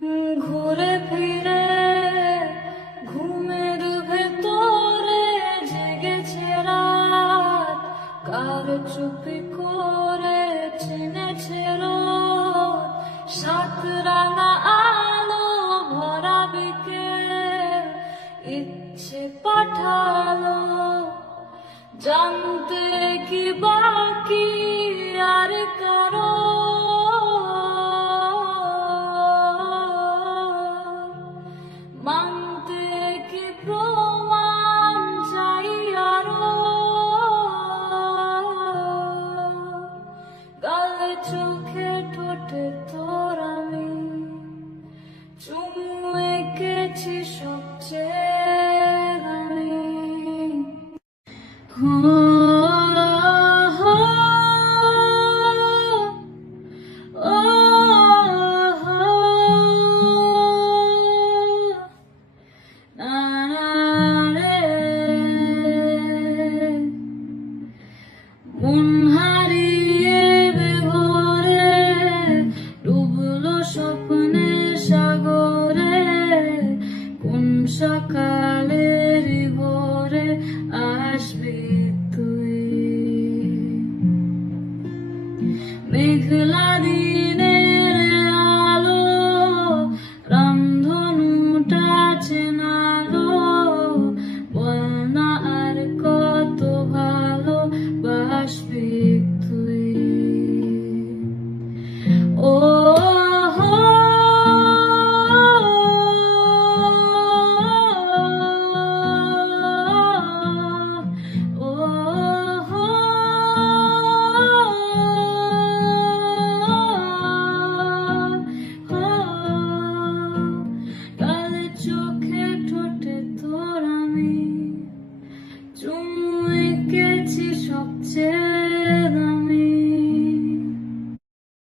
ঘুরে ফিরে, ঘুমের ভেতরে জেগেছে রাত। কার চুপি করে চিনেছে সাত রাঙা আলো ভরা বিকেল, ইচ্ছে পাঠালো। জানতে কি বাকি মানতে কি প্রমাণ চাই আরও? গালে চোখে ঠোঁটে তোর আমি। চুমু এঁকেছি সবচেয়ে দামি। হো স্বপ্নে সাগরে কোন সকালের ভোরে আসবি তুই? মেঘলা দিনের তোর